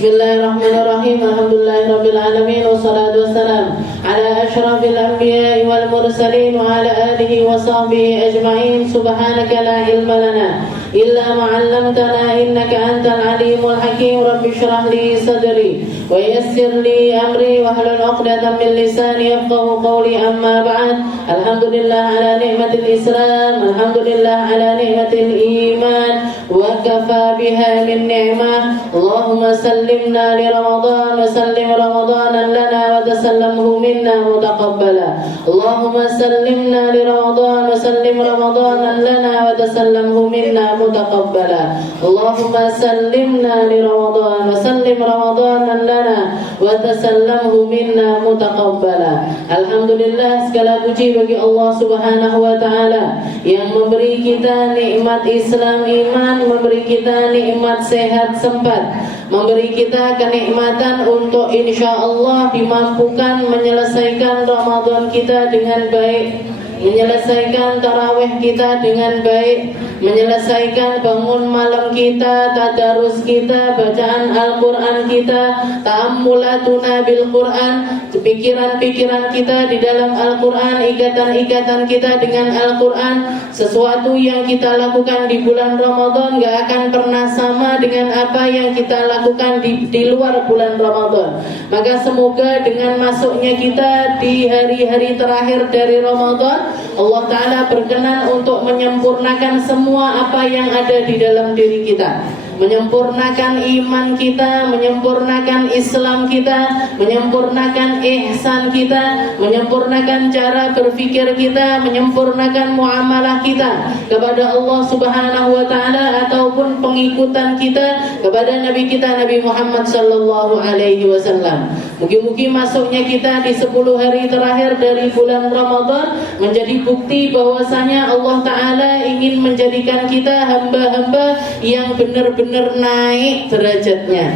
Bismillahirrahmanirrahim. Alhamdulillahirabbil alamin wassalatu wassalamu ala asyrafil anbiya'i wal mursalin wa ala alihi wa sahbihi ajma'in. Subhanaka la ilma lana illa ma 'allamtana innaka antal alimul hakim. Rabbi shrah li sadri wa yassir li amri wahlul 'uqdatam min lisani yafqahu qawli. Amma ba'd. Alhamdulillah ala ni'matil Islam, alhamdulillah ala ni'matil iman, wa kafa biha min ni'mah. Allahumma sallimna li Ramadan wa sallim Ramadanan lana wa tasallamhu minna mutaqabbala. Allahumma sallimna li Ramadan wa sallim Ramadanan lana wa tasallamhu minna mutaqabbala. Allahumma sallimna li Ramadan wa sallim Ramadanan lana wa tasallamhu minna mutaqabbala. Alhamdulillah, segala puji bagi Allah Subhanahu wa taala yang memberi kita nikmat Islam iman, memberi kita nikmat sehat sempat, memberi kita kenikmatan untuk insyaallah dimampukan menyelesaikan Ramadan kita dengan baik, menyelesaikan tarawih kita dengan baik, menyelesaikan bangun malam kita, tadarus kita, bacaan Al-Quran kita, ta'ammulatuna bil Quran, pikiran-pikiran kita di dalam Al-Quran, ikatan-ikatan kita dengan Al-Quran. Sesuatu yang kita lakukan di bulan Ramadan gak akan pernah sama dengan apa yang kita lakukan di luar bulan Ramadan. Maka semoga dengan masuknya kita di hari-hari terakhir dari Ramadan, Allah Ta'ala berkenan untuk menyempurnakan semua apa yang ada di dalam diri kita, menyempurnakan iman kita, menyempurnakan Islam kita, menyempurnakan ihsan kita, menyempurnakan cara berpikir kita, menyempurnakan muamalah kita kepada Allah Subhanahu wa taala ataupun pengikutan kita kepada Nabi kita Nabi Muhammad sallallahu alaihi wasallam. Mugi-mugi masuknya kita di 10 hari terakhir dari bulan Ramadan menjadi bukti bahwasanya Allah Ta'ala ingin menjadikan kita hamba-hamba yang benar-benar naik derajatnya,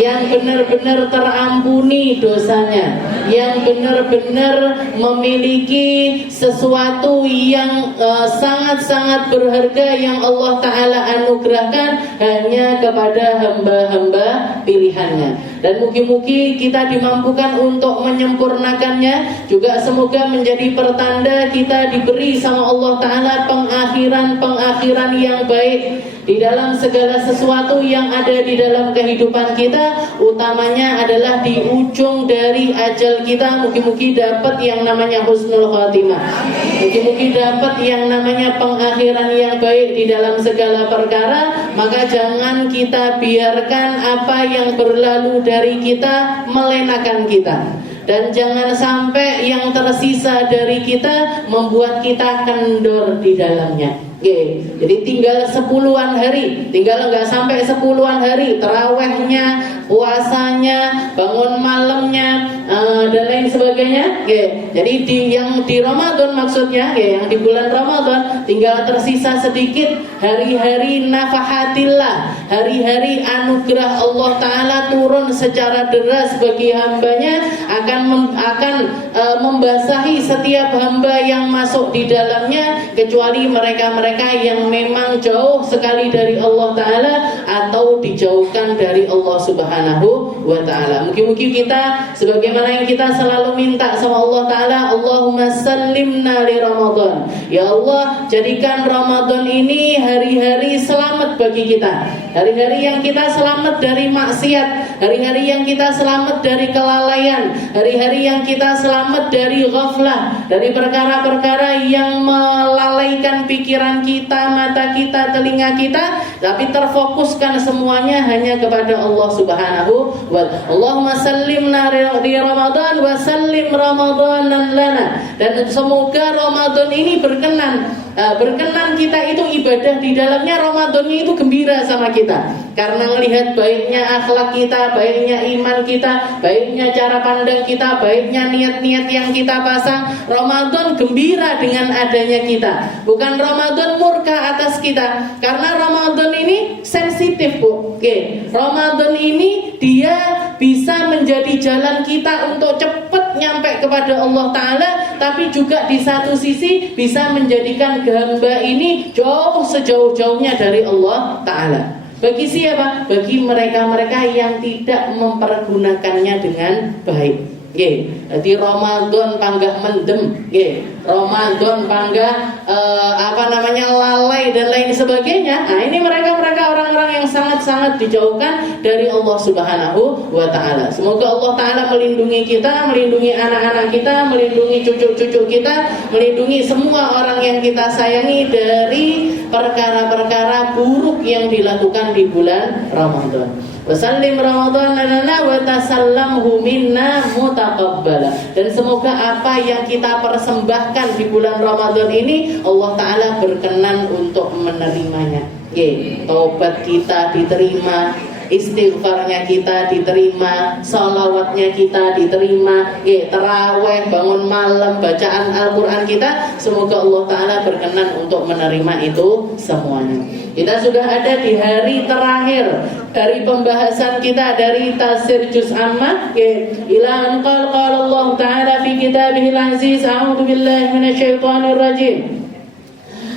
yang benar-benar terampuni dosanya, yang benar-benar memiliki sesuatu yang sangat-sangat berharga yang Allah Ta'ala anugerahkan hanya kepada hamba-hamba pilihannya. Dan mugi-mugi kita dimampukan untuk menyempurnakannya. Juga semoga menjadi pertanda kita diberi sama Allah Ta'ala pengakhiran yang baik di dalam segala sesuatu yang ada di dalam kehidupan kita, utamanya adalah di ujung dari ajal kita. Mugi-mugi dapat yang namanya husnul khatimah, mugi-mugi dapat yang namanya pengakhiran yang baik di dalam segala perkara. Maka jangan kita biarkan apa yang berlalu dari kita melenakan kita, dan jangan sampai yang tersisa dari kita membuat kita kendor di dalamnya. Jadi tinggal 10-an hari, tinggal nggak sampai 10-an hari, terawihnya, puasanya, bangun malamnya, dan lain sebagainya. Jadi yang di Ramadan maksudnya, yang di bulan Ramadan tinggal tersisa sedikit hari-hari nafahatillah, hari-hari anugerah Allah Ta'ala turun secara deras bagi hambanya, akan membasahi setiap hamba yang masuk di dalamnya, kecuali mereka-mereka yang memang jauh sekali dari Allah Ta'ala atau dijauhkan dari Allah Subhanahu wa Ta'ala. Mugi-mugi kita sebagaimana yang kita selalu minta sama Allah Ta'ala, Allahumma sallimna li Ramadan. Ya Allah, jadikan Ramadan ini hari-hari selamat bagi kita, hari-hari yang kita selamat dari maksiat, hari-hari yang kita selamat dari kelalaian, hari-hari yang kita selamat dari ghaflah, dari perkara-perkara yang melalaikan pikiran kita, mata kita, telinga kita, tapi terfokuskan semuanya hanya kepada Allah Subhanahu wa ta'ala. Allahumma sallimna li Ramadan wa sallim Ramadanan lana. Dan semoga Ramadan ini berkenan kita itu ibadah di dalamnya, Ramadannya itu gembira sama kita, karena melihat baiknya akhlak kita, baiknya iman kita, baiknya cara pandang kita, baiknya niat-niat yang kita pasang. Ramadan gembira dengan adanya kita, bukan Ramadan murka atas kita, karena Ramadan ini sensitif, Bu. Ramadan ini dia bisa menjadi jalan kita untuk cepat nyampe kepada Allah Ta'ala, tapi juga di satu sisi bisa menjadikan hamba ini jauh sejauh-jauhnya dari Allah Ta'ala. Bagi siapa? Bagi mereka-mereka yang tidak mempergunakannya dengan baik. Jadi Ramadan panggah mendem, Ramadan panggah lalai dan lain sebagainya. Nah, ini mereka orang-orang yang sangat-sangat dijauhkan dari Allah Subhanahu wa taala. Semoga Allah taala melindungi kita, melindungi anak-anak kita, melindungi cucu-cucu kita, melindungi semua orang yang kita sayangi dari perkara-perkara buruk yang dilakukan di bulan Ramadan. Wasallim Ramadan lana wa tasallamhu minna mutaqabbala. Dan semoga apa yang kita persembahkan di bulan Ramadan ini Allah taala berkenan untuk menerimanya. Taubat kita diterima, istighfarnya kita diterima, salawatnya kita diterima, taraweh, bangun malam, bacaan Al-Quran kita, semoga Allah Ta'ala berkenan untuk menerima itu semuanya. Kita sudah ada di hari terakhir dari pembahasan kita dari tafsir Juz Amma, ila an qala Allah Ta'ala fi kitabihil aziz, a'udzu billahi minasyaitonir rajim.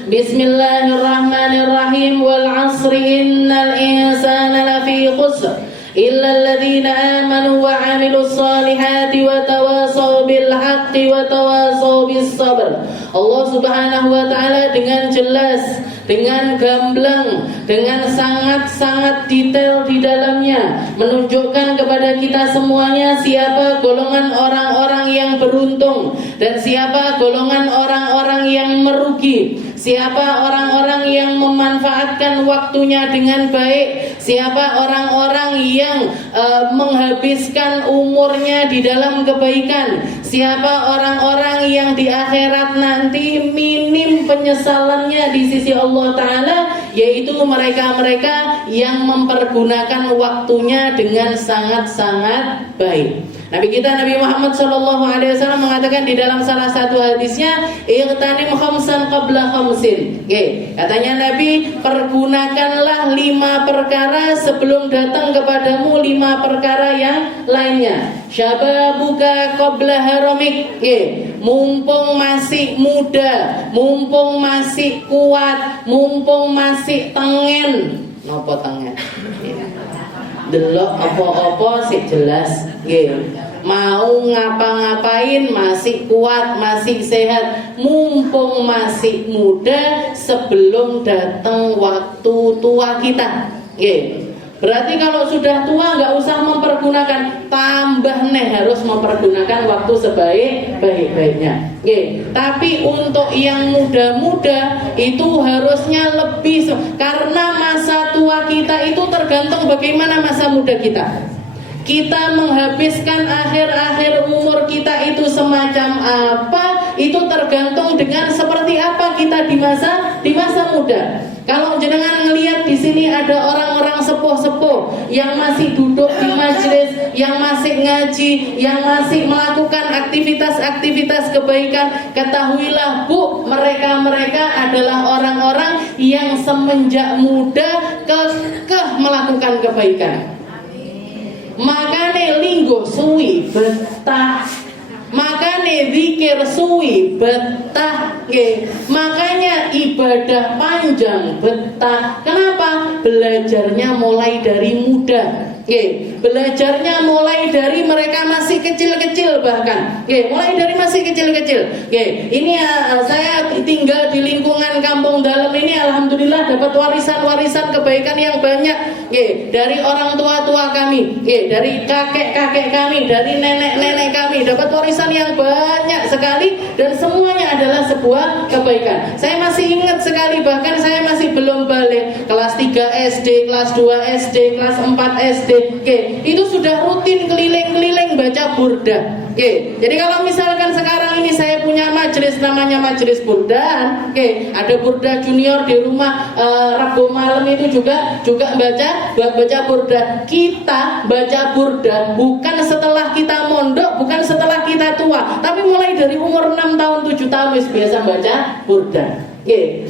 Bismillahirrahmanirrahim. Wal 'asri innal insana lafi khusr illa alladhina amanu wa 'amilus solihati wa tawasaw bil haqqi wa tawasaw bis sabr. Allah Subhanahu wa taala dengan jelas, dengan gamblang, dengan sangat-sangat detail di dalamnya menunjukkan kepada kita semuanya siapa golongan orang-orang yang beruntung dan siapa golongan orang-orang yang merugi, siapa orang-orang yang memanfaatkan waktunya dengan baik, siapa orang-orang yang menghabiskan umurnya di dalam kebaikan, siapa orang-orang yang di akhirat nanti minim penyesalannya di sisi Allah Ta'ala, yaitu mereka-mereka yang mempergunakan waktunya dengan sangat-sangat baik. Nabi kita Nabi Muhammad SAW mengatakan di dalam salah satu hadisnya, "Ightanim khamsan qabla khamsin." Katanya Nabi, pergunakanlah 5 perkara sebelum datang kepadamu 5 perkara yang lainnya. Syababuka qabla haramik. Mumpung masih muda, mumpung masih kuat, mumpung masih tengen. Napa tengen? Delok apa-apa sih jelas, mau ngapa-ngapain masih kuat, masih sehat, mumpung masih muda sebelum datang waktu tua kita. Berarti kalau sudah tua nggak usah mempergunakan, tambah harus mempergunakan waktu sebaik-baiknya. Tapi untuk yang muda-muda itu harusnya lebih, karena masa tua kita itu tergantung bagaimana masa muda kita. Kita menghabiskan akhir-akhir umur kita itu semacam apa, itu tergantung dengan seperti apa kita di masa muda. Kalau jenengan ngelihat di sini ada orang-orang sepuh-sepuh yang masih duduk di majelis, yang masih ngaji, yang masih melakukan aktivitas-aktivitas kebaikan, ketahuilah Bu, mereka adalah orang-orang yang semenjak muda kekeh melakukan kebaikan. Makane linggo suwi betah, makane zikir suwi betah, makanya ibadah panjang betah. Kenapa? Belajarnya mulai dari muda. Belajarnya mulai dari mereka masih kecil-kecil, bahkan mulai dari masih kecil-kecil. Ini saya tinggal di lingkungan Kampung Dalam ini, alhamdulillah dapat warisan-warisan kebaikan yang banyak dari orang tua-tua kami, dari kakek-kakek kami, dari nenek-nenek kami, dapat warisan yang banyak sekali dan semuanya adalah sebuah kebaikan. Saya masih ingat sekali, bahkan saya masih belum balik, kelas 3 SD, kelas 2 SD, kelas 4 SD, itu sudah rutin keliling-keliling baca burda. Jadi kalau misalkan sekarang ini saya punya majelis namanya majelis burda, ada burda junior di rumah, Rabu malam itu juga baca burda. Kita baca burda bukan setelah kita mondok, bukan setelah kita tua, tapi mulai dari umur 6 tahun 7 tahun biasa baca burda.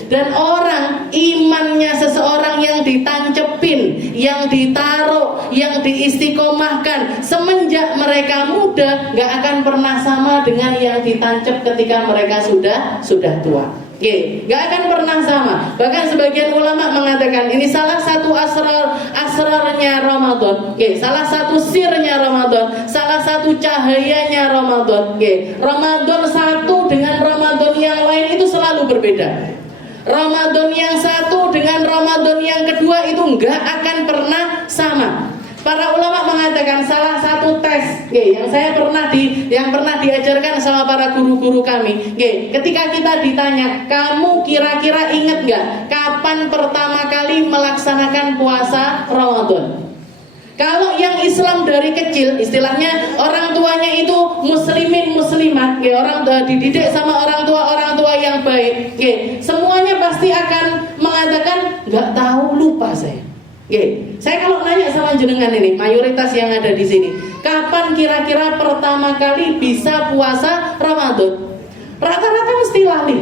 Dan orang, imannya seseorang yang ditancepin, yang ditaruh, yang diistiqomahkan semenjak mereka muda, gak akan pernah sama dengan yang ditancep ketika mereka sudah tua. Nggak akan pernah sama. Bahkan sebagian ulama mengatakan ini salah satu asrarnya Ramadan. Salah satu sirnya Ramadan, salah satu cahayanya Ramadan. Ramadan satu dengan Ramadan yang lain itu selalu berbeda. Ramadan yang satu dengan Ramadan yang kedua itu nggak akan pernah sama. Para ulama mengatakan salah satu tes yang pernah diajarkan sama para guru-guru kami. Ketika kita ditanya, kamu kira-kira ingat nggak kapan pertama kali melaksanakan puasa Ramadan? Kalau yang Islam dari kecil, istilahnya orang tuanya itu muslimin muslimat, orang tua dididik sama orang tua yang baik, semuanya pasti akan mengatakan nggak tahu, lupa saya. Saya kalau nanya sama jenengan ini, mayoritas yang ada di sini, kapan kira-kira pertama kali bisa puasa Ramadan? Rata-rata mesti lali.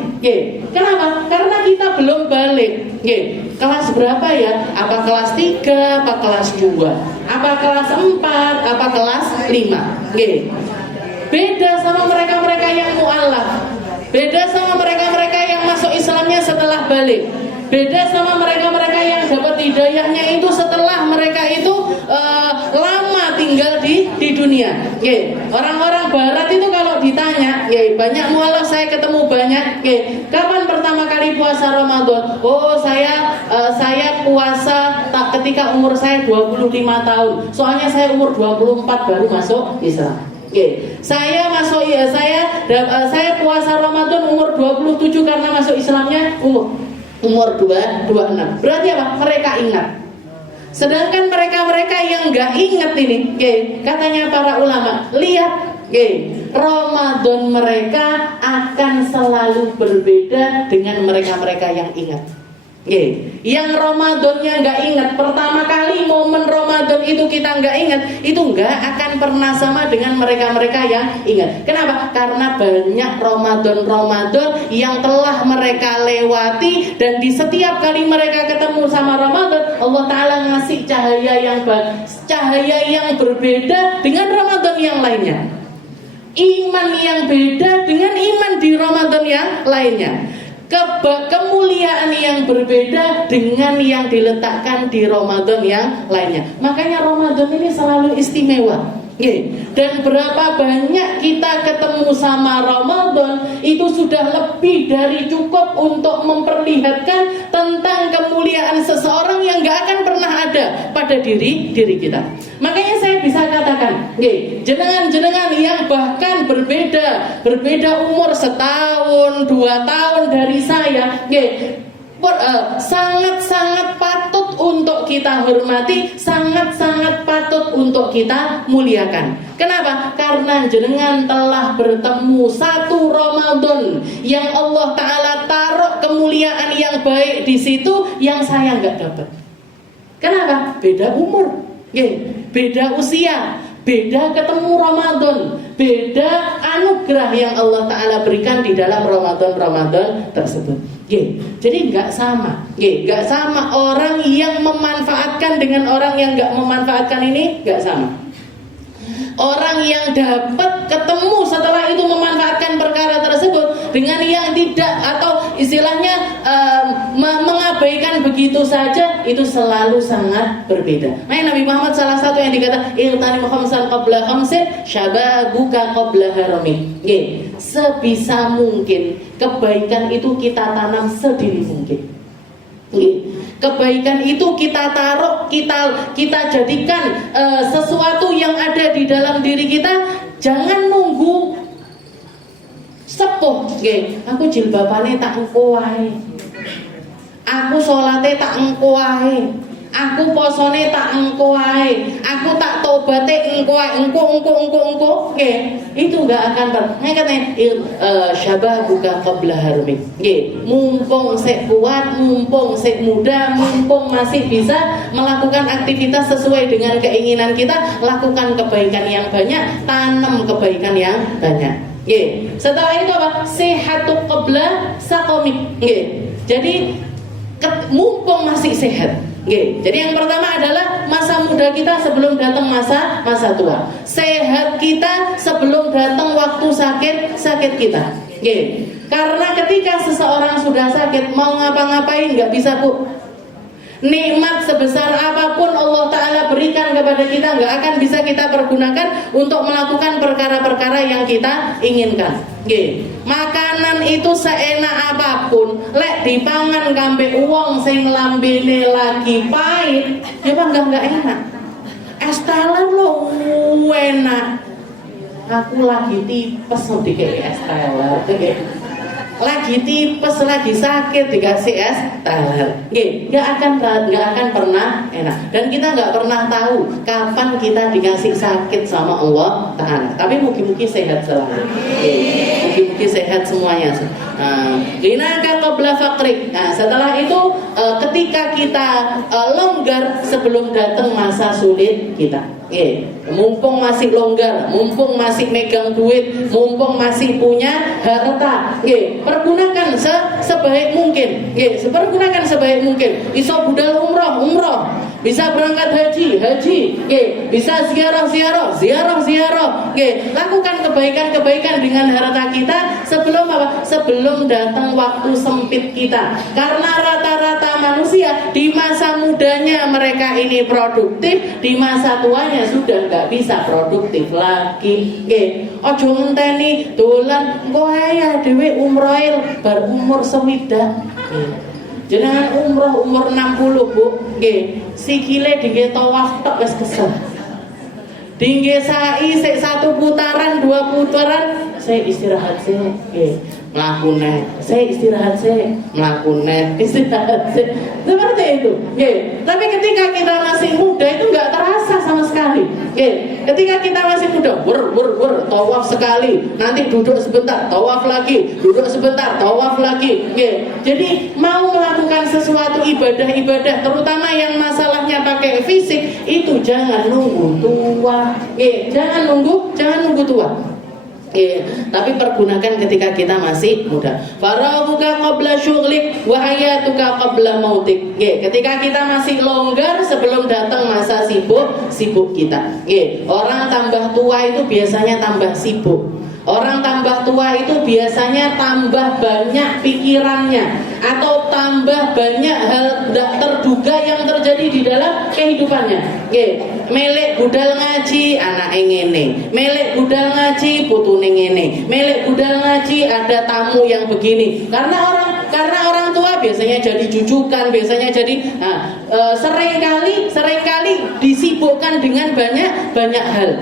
Kenapa? Karena kita belum balik. Kelas berapa ya? Apa kelas 3, apa kelas 2, apa kelas 4, apa kelas 5? Beda sama mereka-mereka yang mu'alaf. Beda sama mereka-mereka yang masuk Islamnya setelah balik. Beda sama mereka-mereka yang dapat hidayahnya itu setelah mereka itu lama tinggal di dunia. Orang-orang barat itu kalau ditanya, banyak mualaf saya ketemu banyak, kapan pertama kali puasa Ramadan? Oh, saya puasa ketika umur saya 25 tahun. Soalnya saya umur 24 baru masuk Islam. Saya puasa Ramadan umur 27 karena masuk Islamnya umur 26. Berarti apa? Mereka ingat. Sedangkan mereka-mereka yang nggak ingat ini, katanya para ulama, lihat, Ramadan mereka akan selalu berbeda dengan mereka-mereka yang ingat. Yang Ramadannya nggak ingat, pertama kali momen Ramadan itu kita nggak ingat, itu nggak akan pernah sama dengan mereka-mereka yang ingat. Kenapa? Karena banyak Ramadan yang telah mereka lewati, dan di setiap kali mereka ketemu sama Ramadan, Allah Ta'ala ngasih cahaya yang berbeda dengan Ramadan yang lainnya. Iman yang beda dengan iman di Ramadan yang lainnya. Kemuliaan yang berbeda dengan yang diletakkan di Ramadan yang lainnya. Makanya Ramadan ini selalu istimewa. Dan berapa banyak kita ketemu sama Ramadan, itu sudah lebih dari cukup untuk memperlihatkan tentang kemuliaan seseorang yang gak akan pernah ada pada diri kita. Makanya saya bisa katakan, jenengan yang bahkan berbeda umur setahun, 2 tahun dari saya, sangat-sangat patut untuk kita hormati, sangat-sangat patut untuk kita muliakan. Kenapa? Karena jenengan telah bertemu satu Ramadan yang Allah Ta'ala taruh kemuliaan yang baik di situ yang saya nggak dapat. Kenapa? Beda umur, beda usia, beda ketemu Ramadan, beda anugerah yang Allah Ta'ala berikan di dalam Ramadan tersebut. Jadi nggak sama, nggak sama orang yang memanfaatkan dengan orang yang nggak memanfaatkan ini nggak sama. Orang yang dapat ketemu setelah itu memanfaatkan perkara tersebut dengan yang tidak, atau istilahnya mengabaikan begitu saja, itu selalu sangat berbeda. Makanya Nabi Muhammad salah satu yang dikata iltanim khamsan qabla khamsin syababuka qabla haramik. Sebisa mungkin kebaikan itu kita tanam sedini mungkin. Kebaikan itu kita taruh, kita jadikan sesuatu yang ada di dalam diri kita. Jangan nunggu sepuh. Aku jilbabane tak engko wae, aku salate tak engko wae, aku posone tak engko wae, aku tak tobaté engko wae, engko. Itu enggak akan pernah. Katanya syababuka qabla harmik. Mumpung sik kuat, mumpung sik muda, mumpung masih bisa melakukan aktivitas sesuai dengan keinginan kita, lakukan kebaikan yang banyak, tanam kebaikan yang banyak. Setelah itu apa? Sehatu qabla saqamik. Jadi mumpung masih sehat, Jadi yang pertama adalah masa muda kita sebelum datang masa tua. Sehat kita sebelum datang waktu sakit kita. Karena ketika seseorang sudah sakit, mau ngapa-ngapain nggak bisa, Bu. Nikmat sebesar apapun Allah Ta'ala berikan kepada kita nggak akan bisa kita pergunakan untuk melakukan perkara-perkara yang kita inginkan. Makanan itu seenak apapun, lek dipangan kambe uang sing lambene lagi pahit, ya nggak enak. Es teler lo enak. Aku lagi tipes dikasih es teler. Lagi tipes, lagi sakit dikasih es teler, nggak akan pernah enak. Dan kita nggak pernah tahu kapan kita dikasih sakit sama Allah Ta'ala. Tapi mungkin sehat selalu, mungkin sehat semuanya. Ginaka qabla faqrik. Setelah itu ketika kita longgar sebelum datang masa sulit kita. Mumpung masih longgar, mumpung masih megang duit, mumpung masih punya harta, pergunakan sebaik mungkin. Pergunakan sebaik mungkin. Iso budal umroh, bisa berangkat haji, bisa ziarah. Lakukan kebaikan dengan harta kita sebelum apa? Sebelum datang waktu sempit kita. Karena rata-rata manusia di masa mudanya mereka ini produktif, di masa tuanya sudah nggak bisa produktif lagi. Ojo ngenteni dolan engko ae dhewe umroh bar umur sewidak. Jenengan umroh umur 60, Bu. Sikile dingge tawaf tok wis kesel. Dingge sa'i sik 1 putaran, 2 putaran, saya istirahat sih. Melakukan, saya istirahat sih, melakukan, istirahat sih. Seperti itu. Tapi ketika kita masih muda itu nggak terasa sama sekali. Ketika kita masih muda, tawaf sekali, nanti duduk sebentar, tawaf lagi, duduk sebentar, tawaf lagi. Jadi mau melakukan sesuatu ibadah, terutama yang masalahnya pakai fisik, itu jangan nunggu tua. Jangan nunggu tua. Tapi pergunakan ketika kita masih muda. Farahuka qabla syughlik wa hayatuka qabla mautik. Ketika kita masih longgar sebelum datang masa sibuk kita. Orang tambah tua itu biasanya tambah sibuk. Orang tambah tua itu biasanya tambah banyak pikirannya atau tambah banyak hal tidak terduga yang terjadi di dalam kehidupannya. Melek budal ngaji anak ngene, melek budal ngaji putune ngene, melek budal ngaji ada tamu yang begini. Karena orang tua biasanya jadi jujukan, biasanya jadi seringkali disibukkan dengan banyak hal.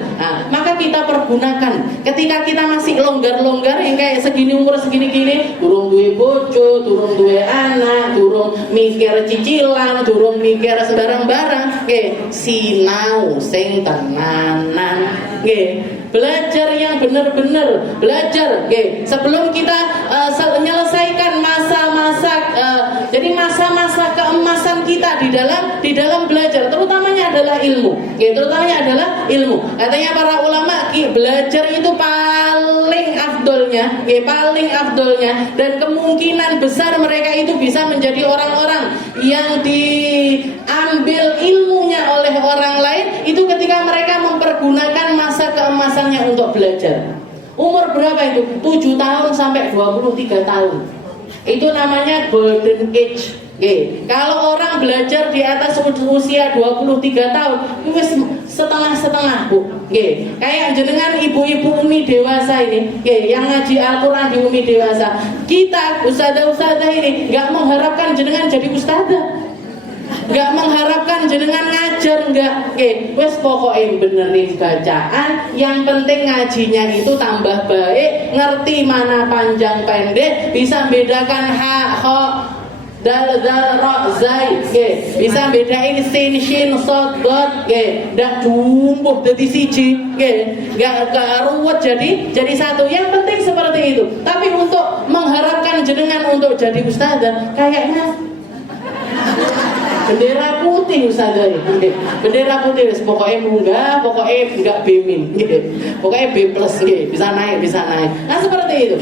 Maka kita pergunakan ketika kita masih longgar yang kayak segini umur segini, durung duwe bojo, durung duwe anak, durung mikir cicilan, durung mikir sembarang barang, sinau sing tenanan, belajar yang benar-benar belajar, sebelum kita menyelesaikan masa-masa keemasan kita di dalam belajar, terutamanya adalah ilmu. Katanya para ulama, belajar itu paling afdolnya dan kemungkinan besar mereka itu bisa menjadi orang-orang yang diambil ilmunya oleh orang lain itu ketika mereka mempergunakan masa keemasannya untuk belajar. Umur berapa itu? 7 tahun sampai 23 tahun. Itu namanya golden age. Kalau orang belajar di atas usia 23 tahun, itu setengah-setengah, Bu. Kayak jenengan ibu-ibu umi dewasa ini, yang ngaji Al-Quran di umi dewasa. Kita ustadzah-ustadzah ini nggak mengharapkan jenengan jadi ustadzah, nggak mengharapkan jenengan ngajar, nggak. Wes pokoknya benerin bacaan, yang penting ngajinya itu tambah baik, ngerti mana panjang pendek, bisa bedakan ha, ho, dal, ra, zai, bisa bedain sin, shin, sod, dot, ndak jumbuh jadi siji, nggak ruwet jadi satu. Yang penting seperti itu. Tapi untuk mengharapkan jenengan untuk jadi ustadzah, kayaknya bendera putih ustazah, bendera putih, pokoknya enggak B-min, pokoknya B+, bisa naik. Nah seperti itu.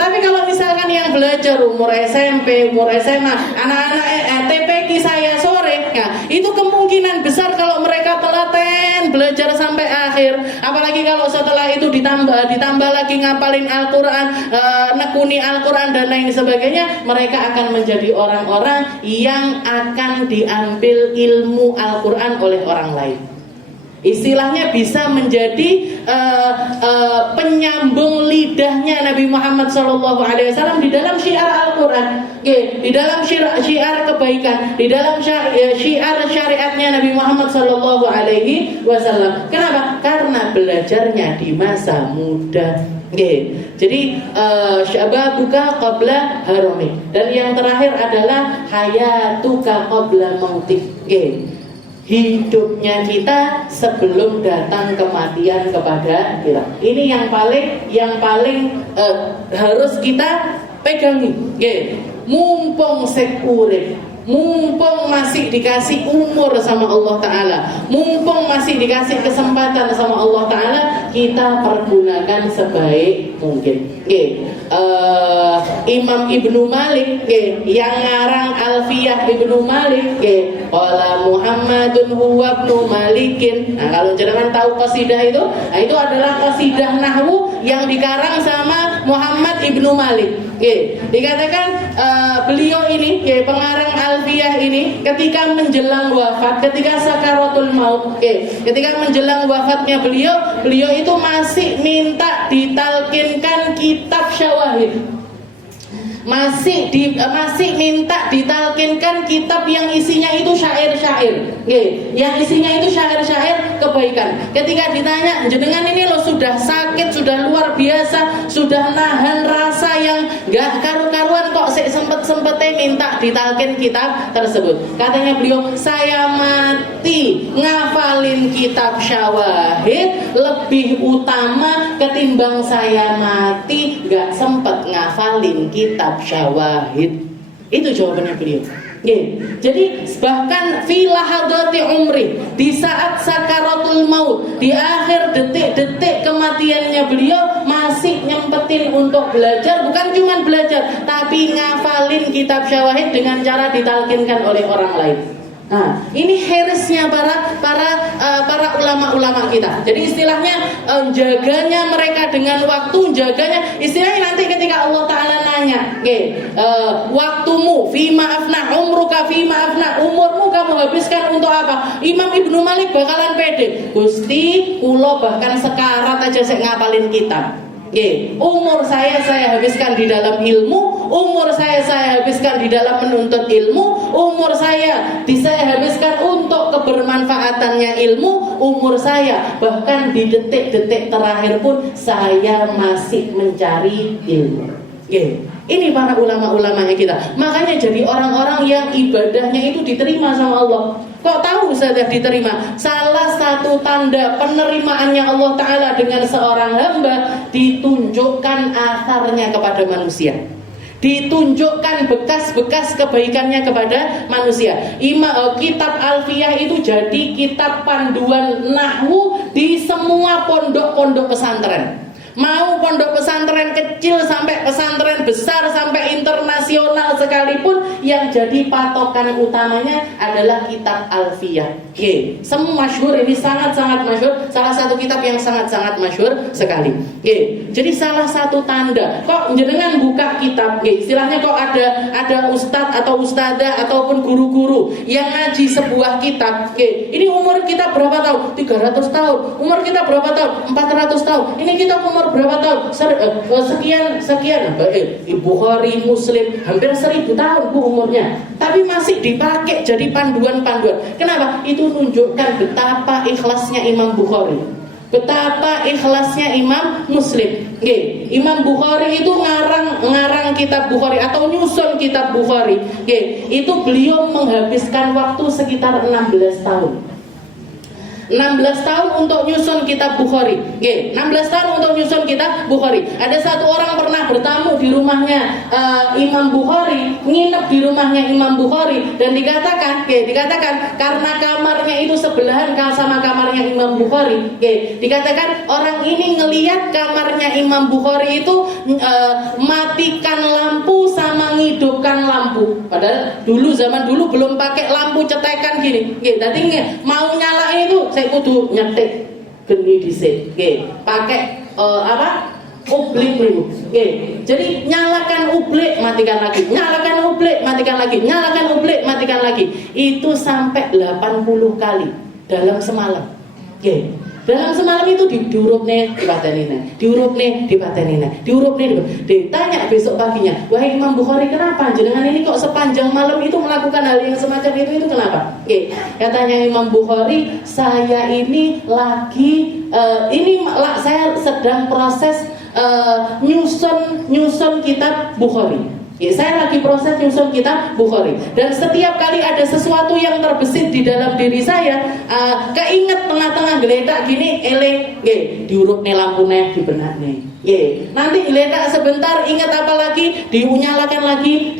Tapi kalau misalkan yang belajar umur SMP, umur SMA, anak-anak TPQ saya sore, itu kemungkinan besar kalau mereka telaten belajar sampai akhir, apalagi kalau setelah itu ditambah lagi ngapalin Al-Quran, nekuni Al-Quran dan lain sebagainya, mereka akan menjadi orang-orang yang akan diambil ilmu Al-Quran oleh orang lain. Istilahnya bisa menjadi penyambung lidahnya Nabi Muhammad SAW di dalam syiar Al-Quran, di dalam syiar kebaikan, di dalam syiar syariatnya Nabi Muhammad SAW. Kenapa? Karena belajarnya di masa muda. Jadi syababuka qabla haromik. Dan yang terakhir adalah hayatuka qabla mautik. Hidupnya kita sebelum datang kematian kepada kita. Ini yang paling harus kita pegangi. Mumpung sek urip, mumpung masih dikasih umur sama Allah Ta'ala, mumpung masih dikasih kesempatan sama Allah Ta'ala, kita pergunakan sebaik mungkin. Imam Ibnu Malik yang ngarang Alfiyah Ibnu Malik, qala Muhammadun huwa ibnu Malikin. Nah, kalau jangan tahu qasidah itu adalah qasidah nahwu yang dikarang sama Muhammad Ibnu Malik. Dikatakan beliau ini, pengarang Alfiyah ini, ketika menjelang wafat, ketika sakaratul maut, ketika menjelang wafatnya beliau itu masih minta ditalkinkan kitab syawahid. Masih minta ditalkinkan kitab yang isinya itu syair-syair, yang isinya itu syair-syair kebaikan. Ketika ditanya, jenengan ini loh sudah sakit, sudah luar biasa, sudah nahan rasa yang gak karu-karuan, kok sempet-sempetnya minta ditalkin kitab tersebut. Katanya beliau, saya mati ngafalin kitab syawahid lebih utama ketimbang saya mati gak sempet ngafalin kitab syawahid. Itu jawabannya beliau. Jadi bahkan fi lahadati umri, di saat sakaratul maut, di akhir detik-detik kematiannya beliau masih nyempetin untuk belajar, bukan cuma belajar, tapi ngafalin kitab syawahid dengan cara ditalkinkan oleh orang lain. Nah, ini heresnya para ulama-ulama kita. Jadi istilahnya jaganya mereka dengan waktu, jaganya istilahnya nanti ketika Allah Ta'ala nanya, waktumu fima afna, umruka fima afna, umurmu kamu habiskan untuk apa? Imam Ibnu Malik bakalan pede, Gusti kula bahkan sekarat aja saya ngapalin kitab. Umur saya habiskan di dalam ilmu, umur saya habiskan di dalam menuntut ilmu, umur saya habiskan untuk kebermanfaatannya ilmu, umur saya bahkan di detik-detik terakhir pun saya masih mencari ilmu. Ini para ulama-ulamanya kita. Makanya jadi orang-orang yang ibadahnya itu diterima sama Allah. Kok tahu sudah diterima? Salah satu tanda penerimaannya Allah Ta'ala dengan seorang hamba, ditunjukkan atharnya kepada manusia, ditunjukkan bekas-bekas kebaikannya kepada manusia. Kitab Alfiyah itu jadi kitab panduan nahwu di semua pondok-pondok pesantren. Mau pondok pesantren kecil sampai pesantren besar sampai internasional sekalipun, yang jadi patokan utamanya adalah kitab Alfiyah. Semua masyhur, ini sangat-sangat masyhur, salah satu kitab yang sangat-sangat masyhur sekali. Jadi salah satu tanda kok jenengan buka kitab, istilahnya kok ada ustadz atau ustadzah ataupun guru-guru yang ngaji sebuah kitab. Ini umur kita berapa tahun? 300 tahun. Umur kita berapa tahun? 400 tahun. Ini kita umur berapa tahun? Sekian. Bukhari, Muslim hampir 1000 tahun bu umurnya, tapi masih dipakai jadi panduan-panduan. Kenapa? Itu menunjukkan betapa ikhlasnya Imam Bukhari, betapa ikhlasnya Imam Muslim. Imam Bukhari itu ngarang kitab Bukhari atau nyusun kitab Bukhari. Itu beliau menghabiskan waktu sekitar 16 tahun. 16 tahun untuk nyusun kitab Bukhari. Nggih, 16 tahun untuk nyusun kitab Bukhari. Ada satu orang pernah bertamu di rumahnya Imam Bukhari, nginep di rumahnya Imam Bukhari, dan dikatakan karena kamarnya itu sebelahan sama kamarnya Imam Bukhari, dikatakan orang ini ngelihat kamarnya Imam Bukhari itu matikan lampu sama ngidupkan lampu. Padahal zaman dulu belum pakai lampu cetekan gini. Tadi mau nyalain itu saya kudu nyetek geni dhisik. Pakai ublik dulu. Jadi nyalakan ublik, matikan lagi. Nyalakan ublik, matikan lagi. Nyalakan ublik, matikan lagi. Itu sampai 80 kali dalam semalam. Dalam semalam itu diurup nih, dipateni nih, diurup nih, dipateni nih, diurup nih, ditanya besok paginya, wahai Imam Bukhari, kenapa jenengan ini kok sepanjang malam itu melakukan hal yang semacam itu kenapa? Katanya Imam Bukhari, saya ini lagi saya sedang proses nyusun kitab Bukhari. Saya lagi proses nyusun kitab Bukhari, dan setiap kali ada sesuatu yang terbesit di dalam diri saya, keinget tengah-tengah geletak gini, diurup nih lampu nih, dibenak nih. Nanti geletak sebentar, ingat apa lagi, dinyalakan lagi,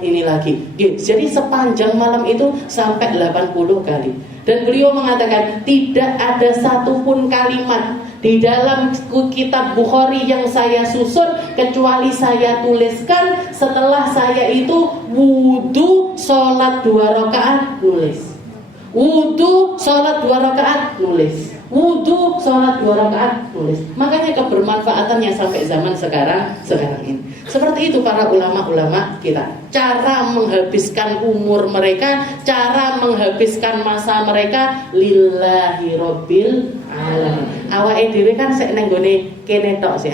ini lagi. Jadi sepanjang malam itu sampai 80 kali. Dan beliau mengatakan tidak ada satupun kalimat di dalam kitab Bukhari yang saya susun kecuali saya tuliskan setelah saya itu wudu sholat 2 rakaat nulis, wudu sholat 2 rakaat nulis, wudu sholat 2 rakaat nulis. Makanya kebermanfaatannya sampai zaman sekarang ini. Seperti itu para ulama-ulama kita, cara menghabiskan umur mereka, cara menghabiskan masa mereka lillahi rabbil alamin. Awake dhewe kan sik nang gone kene tok sih.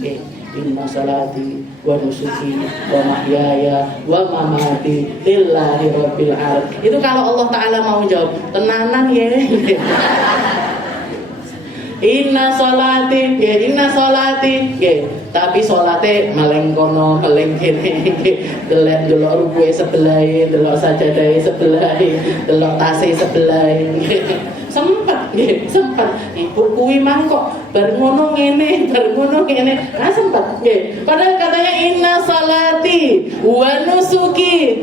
Nggih. Inna salati wa nusuki wa mahyaya wa mamati lillahi rabbil alamin. Itu kalau Allah Ta'ala mau jawab, tenanan ya. Inna salati, tapi salate maleng kono, maleng kene, delok rukuke sebelah, delok sajadahe sebelah, delok tase sebelah. Sempat. Ibu kuwi mang kok bar ngono ngene. Sempat. Padahal katanya inna salati wa nusuki,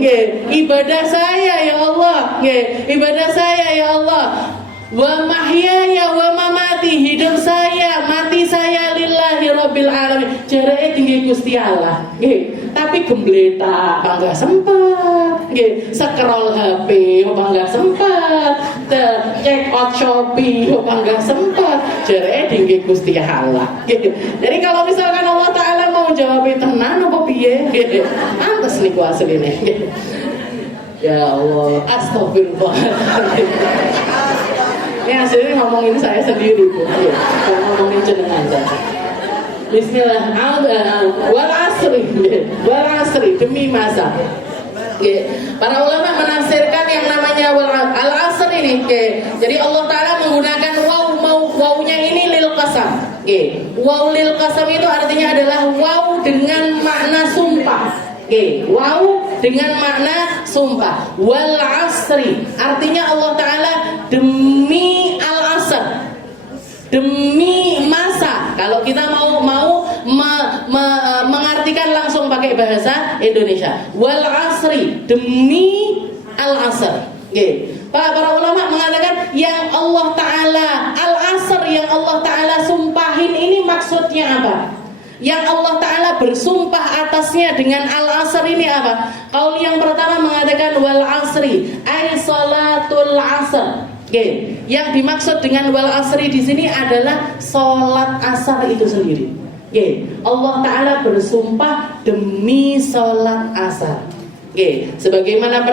ibadah saya ya Allah, ibadah saya ya Allah. Wa mahyaya wa mamati, hidup saya, mati saya lillahi rabbil alamin. Jarake tinggi Gusti Allah. Tapi gembletak enggak sempat. Scroll HP enggak sempat. Check out Shopee enggak sempat. Jarake tinggi Gusti Allah. Jadi kalau misalkan Allah Ta'ala mau jawab tenan apa piye? Pantes niku asline. Ya Allah, astagfirullah. Ini hasilnya ngomongin saya sendiri, Bu. Ngomongin jenengan saya. Bismillah. Wal asri demi masa. Para ulama menafsirkan yang namanya al asr ini. Jadi Allah Ta'ala menggunakan wawunya ini lil qasam. Waw lil qasam itu artinya adalah waw dengan makna sumpah. Waw dengan makna sumpah. Wal asri artinya Allah Ta'ala demi al asr, demi masa. Kalau kita mau mengartikan langsung pakai bahasa Indonesia, wal asri demi al asr. Para ulama mengatakan yang Allah Ta'ala al asr, yang Allah Ta'ala sumpahin ini maksudnya apa? Yang Allah Ta'ala bersumpah atasnya dengan al-asr ini apa? Qaul yang pertama mengatakan wal asri ay salatul asr. Yang dimaksud dengan wal asri di sini adalah salat asar itu sendiri. Allah Ta'ala bersumpah demi salat asar. Sebagaimana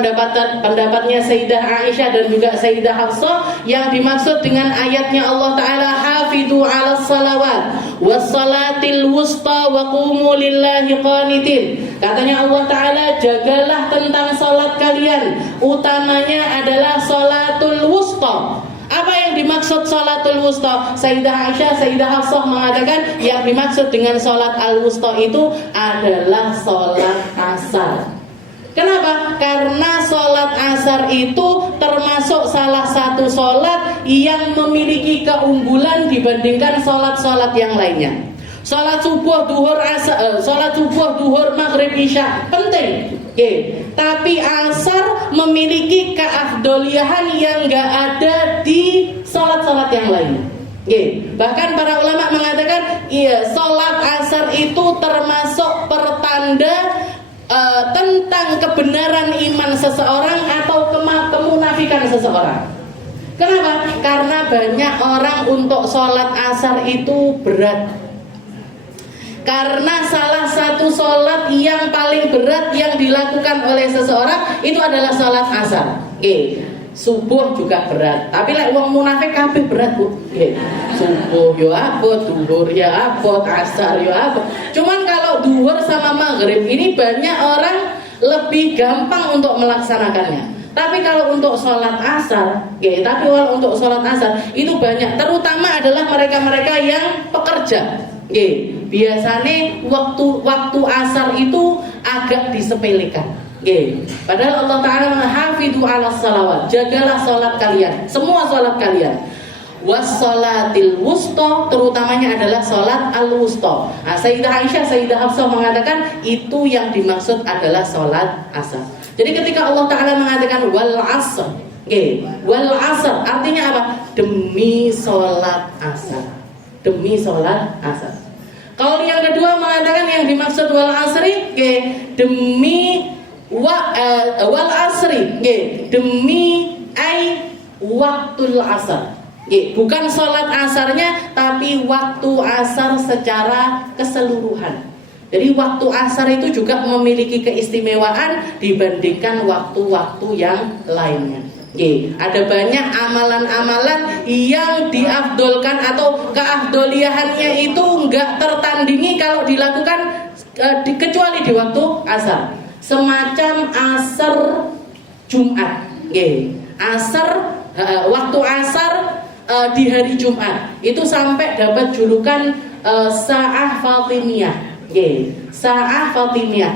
pendapatnya Sayyidah Aisyah dan juga Sayyidah Hafsah, yang dimaksud dengan ayatnya Allah Ta'ala hafidhu ala salawat wassalatil wusta wa qumu lillahi qanitin. Katanya Allah Ta'ala, jagalah tentang salat kalian, utamanya adalah salatul wusta. Apa yang dimaksud salatul wusta? Sayyidah Aisyah, Sayyidah Hafsah mengatakan yang dimaksud dengan salat al-wusta itu adalah salat asar. Kenapa? Karena sholat asar itu termasuk salah satu sholat yang memiliki keunggulan dibandingkan sholat-sholat yang lainnya. Sholat subuh, duhur, maghrib, isya penting. Tapi asar memiliki keafdoliahan yang gak ada di sholat-sholat yang lain. Bahkan para ulama mengatakan, sholat asar itu termasuk pertanda tentang kebenaran iman seseorang atau kemunafikan seseorang. Kenapa? Karena banyak orang untuk sholat asar itu berat. Karena salah satu sholat yang paling berat yang dilakukan oleh seseorang itu adalah sholat asar. Subuh juga berat. Tapi lek wong munafik kabeh berat, Bu. Subuh yo abot, duhur ya abot, asar yo abot. Cuman kalau duhur sama maghrib ini banyak orang lebih gampang untuk melaksanakannya. Tapi kalau untuk sholat asar, untuk sholat asar itu banyak. Terutama adalah mereka-mereka yang pekerja. Biasanya waktu asar itu agak disepelekan. Padahal Allah Ta'ala menghafidhu ala salawat, jagalah sholat kalian, semua sholat kalian. Wassolatil wusta, terutamanya adalah sholat al-wusta. Sayyidah Aisyah, Sayyidah Hafsah mengatakan itu yang dimaksud adalah sholat asar. Jadi ketika Allah Ta'ala mengatakan wal asr, wal asr artinya apa? Demi sholat asar. Demi sholat asar. Kalau yang kedua mengatakan yang dimaksud wal asri, demi wal asri, demi waktul asar. Bukan sholat asarnya, tapi waktu asar secara keseluruhan. Jadi waktu asar itu juga memiliki keistimewaan dibandingkan waktu-waktu yang lainnya. Ada banyak amalan-amalan yang diafdolkan atau keafdoliahannya itu enggak tertandingi kalau dilakukan kecuali di waktu asar. Semacam asar Jumat. Waktu asar di hari Jumat itu sampai dapat julukan Sa'ah Fatimiyah. Sa'ah Fatimiyah,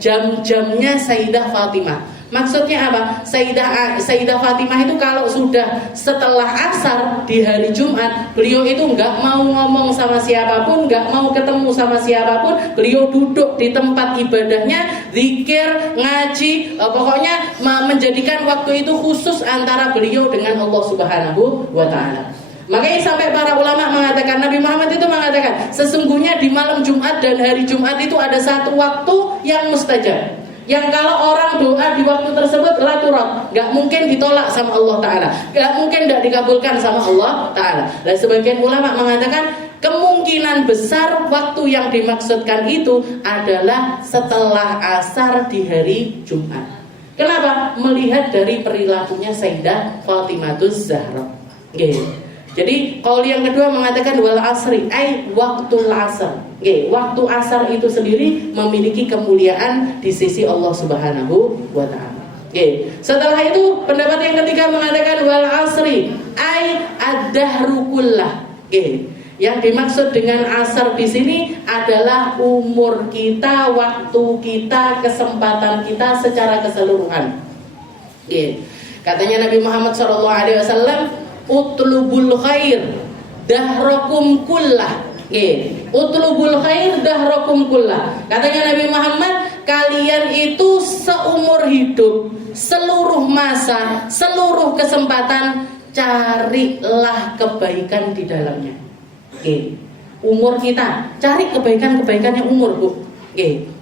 jam-jamnya Sayyidah Fatimah. Maksudnya apa? Sayyidah Fatimah itu kalau sudah setelah asar di hari Jumat, beliau itu nggak mau ngomong sama siapapun, nggak mau ketemu sama siapapun. Beliau duduk di tempat ibadahnya, zikir, ngaji, pokoknya menjadikan waktu itu khusus antara beliau dengan Allah Subhanahu wa Ta'ala. Makanya sampai para ulama mengatakan, Nabi Muhammad itu mengatakan, sesungguhnya di malam Jumat dan hari Jumat itu ada satu waktu yang mustajab, yang kalau orang doa di waktu tersebut la turad, gak mungkin ditolak sama Allah Ta'ala, gak mungkin gak dikabulkan sama Allah Ta'ala. Dan sebagian ulama mengatakan kemungkinan besar waktu yang dimaksudkan itu adalah setelah asar di hari Jumat. Kenapa? Melihat dari perilakunya Sayyidah Fatimatuz Zahra. Jadi qaul yang kedua mengatakan wal asri, waktul asar. Waktu asar itu sendiri memiliki kemuliaan di sisi Allah Subhanahu wa Ta'ala. Setelah itu pendapat yang ketiga mengatakan wal asri, ad-dahru kullah. Yang dimaksud dengan asar di sini adalah umur kita, waktu kita, kesempatan kita secara keseluruhan. Katanya Nabi Muhammad SAW, utlubul khair dahrakum kullah. Utlubul khair dahrakum kullah. Katanya Nabi Muhammad, kalian itu seumur hidup, seluruh masa, seluruh kesempatan, carilah kebaikan di dalamnya. Umur kita, cari kebaikan-kebaikan yang umur, Bu.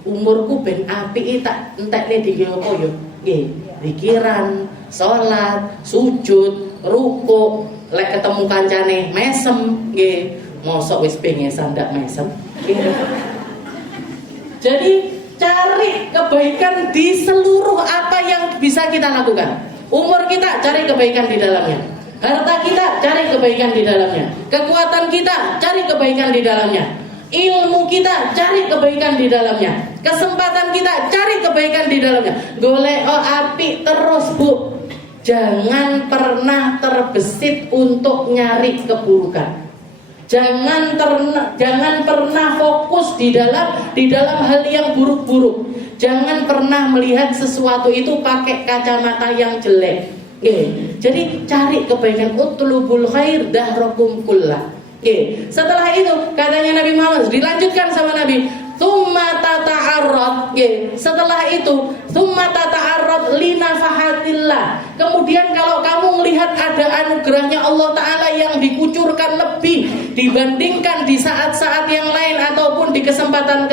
Umurku ben apik tak entekne dhewe apa yo. Zikiran, salat, sujud, ruku, lek ketemu kancane mesem, mosok wis pengesan ndak mesem. Jadi cari kebaikan di seluruh apa yang bisa kita lakukan. Umur kita cari kebaikan di dalamnya. Harta kita cari kebaikan di dalamnya. Kekuatan kita cari kebaikan di dalamnya. Ilmu kita cari kebaikan di dalamnya. Kesempatan kita cari kebaikan di dalamnya. Golek api terus, Bu. Jangan pernah terbesit untuk nyari keburukan. Jangan pernah fokus di dalam hal yang buruk-buruk. Jangan pernah melihat sesuatu itu pakai kacamata yang jelek. Jadi cari kebaikan, utlubul khair dahrakum kullah. Setelah itu katanya Nabi Muhammad, dilanjutkan sama Nabi, tsumma tata'arrad. Setelah itu tsumma tata'arrad linafahatillah. Kemudian kalau kamu melihat ada anugerahnya Allah Ta'ala yang dikucurkan lebih dibandingkan di saat-saat yang lain ataupun di kesempatan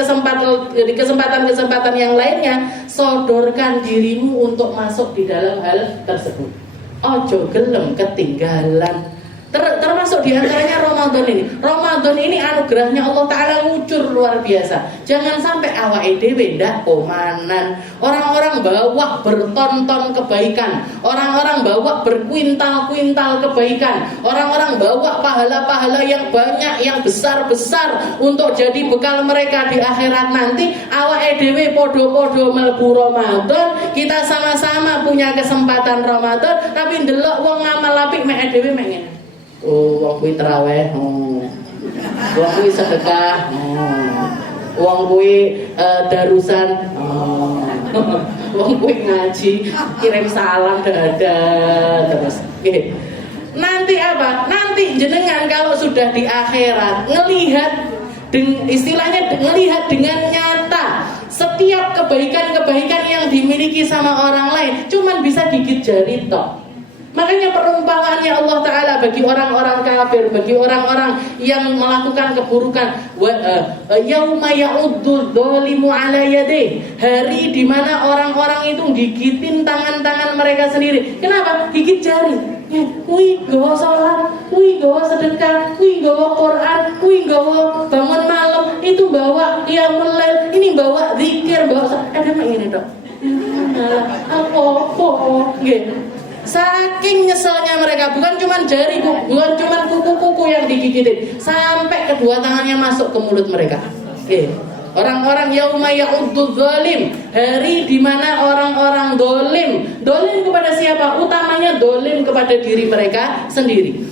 yang lainnya, sodorkan dirimu untuk masuk di dalam hal tersebut. Ojo gelem ketinggalan. Termasuk diantaranya Ramadan ini. Ramadan ini anugerahnya Allah Ta'ala ngucur luar biasa. Jangan sampai awake dhewe ndak komanan. Orang-orang bawa bertonton kebaikan, orang-orang bawa berkuintal-kuintal kebaikan, orang-orang bawa pahala-pahala yang banyak, yang besar-besar untuk jadi bekal mereka di akhirat nanti. Awake dhewe podo-podo mlebu Ramadan, kita sama-sama punya kesempatan Ramadan, tapi ndelok wong ngamal apik mek dhewe mek ngene. Wong kuwi traweh, wong kuwi sedekah, wong kuwi darusan, wong kuwi ngaji, kirim salam dada terus. Nanti apa? Nanti jenengan kalau sudah di akhirat ngelihat, istilahnya ngelihat dengan nyata setiap kebaikan-kebaikan yang dimiliki sama orang lain, cuman bisa gigit jari tok. Makanya perumpamaannya Allah Ta'ala bagi orang-orang kafir, bagi orang-orang yang melakukan keburukan, yauma ya'uddu dzalimu 'ala yadayhi, hari di mana orang-orang itu gigitin tangan-tangan mereka sendiri. Kenapa? Gigit jari. Kuwi nggawa salat, kuwi nggawa sedekah, kuwi nggawa Quran, kuwi nggawa bangun malam, itu bawa qiyamul lail, ini bawa zikir, bawa ada ngene tok. Apa nggih. Saking nyeselnya mereka, bukan cuma jari, bukan cuma kuku-kuku yang digigitin, sampai kedua tangannya masuk ke mulut mereka. Orang-orang yauma ya'uddu zalim, hari di mana orang-orang dolim kepada siapa? Utamanya dolim kepada diri mereka sendiri.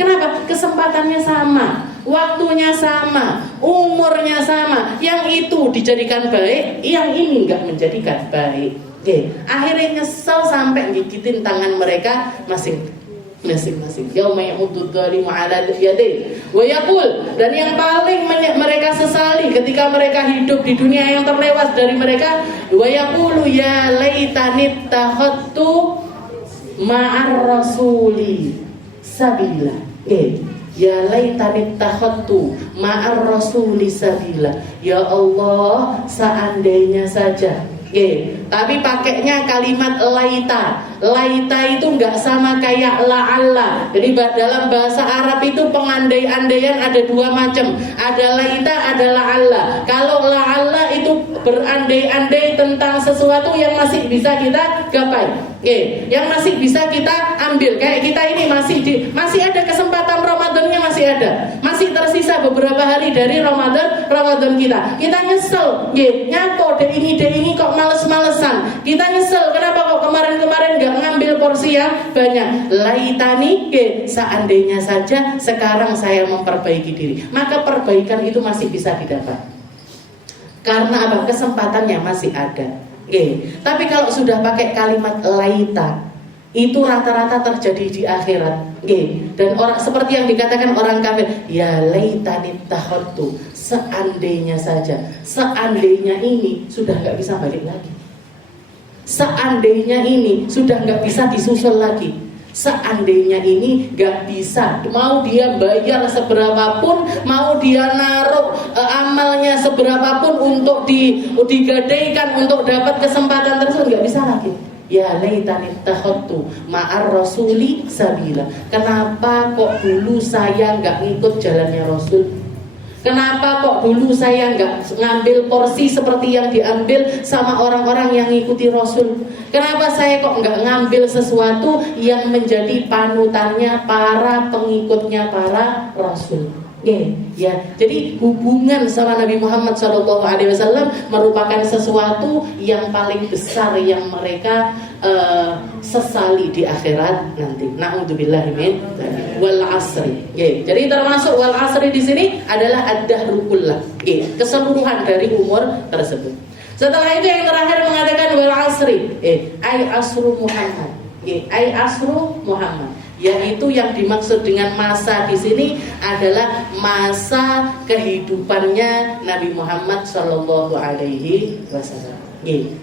Kenapa? Kesempatannya sama, waktunya sama, umurnya sama. Yang itu dijadikan baik, yang ini enggak menjadikan baik. Akhirnya nyesel sampai gigitin tangan mereka masing-masing. Yauma ya'uddu dzalimu 'ala yadayhi wa yaqul, dan yang paling mereka sesali ketika mereka hidup di dunia yang terlewat dari mereka, wa yaqulu ya laitani takhattu ma'ar rasuli sabila. Ya laitani takhattu ma'ar rasuli sabila. Ya Allah, seandainya saja. Tapi pakainya kalimat laita. Laita itu enggak sama kayak la'alla. Jadi dalam bahasa Arab itu pengandai-andaian ada dua macam. Ada laita, ada la'alla. Kalau la'alla itu berandai-andai tentang sesuatu yang masih bisa kita gapai, yang masih bisa kita ambil. Kayak kita ini masih ada kesempatan Ramadannya, masih ada. Masih tersisa beberapa hari dari Ramadan kita. Kita nyesel, nyapo deh ini kok males-malesan. Kita nyesel, kenapa kok kemarin-kemarin gak ngambil porsi yang banyak. Laitani, seandainya saja sekarang saya memperbaiki diri. Maka perbaikan itu masih bisa didapat. Karena apa? Kesempatannya masih ada. Tapi kalau sudah pakai kalimat laita, itu rata-rata terjadi di akhirat. Dan orang seperti yang dikatakan orang kafir, ya laitani takhattu, seandainya saja, seandainya ini sudah nggak bisa balik lagi, seandainya ini sudah nggak bisa disusul lagi, seandainya ini nggak bisa, mau dia bayar seberapapun, mau dia naruh amalnya seberapapun untuk digadaikan untuk dapat kesempatan tersebut, nggak bisa lagi. Ya laitani takhattu ma'ar rasuli sabila. Kenapa kok dulu saya nggak ngikut jalannya Rasul? Kenapa kok dulu saya nggak ngambil porsi seperti yang diambil sama orang-orang yang ngikuti Rasul? Kenapa saya kok nggak ngambil sesuatu yang menjadi panutannya para pengikutnya para Rasul? Ya, jadi hubungan sama Nabi Muhammad SAW merupakan sesuatu yang paling besar yang mereka sesali di akhirat nanti. Na'udzubillahi min wal asri. Jadi termasuk wal asri di sini adalah ad-dahru kullah, keseluruhan dari umur tersebut. Setelah itu yang terakhir mengatakan wal asri, ai asru Muhammad. Ai asru Muhammad, yaitu yang dimaksud dengan masa di sini adalah masa kehidupannya Nabi Muhammad Shallallahu Alaihi Wasallam.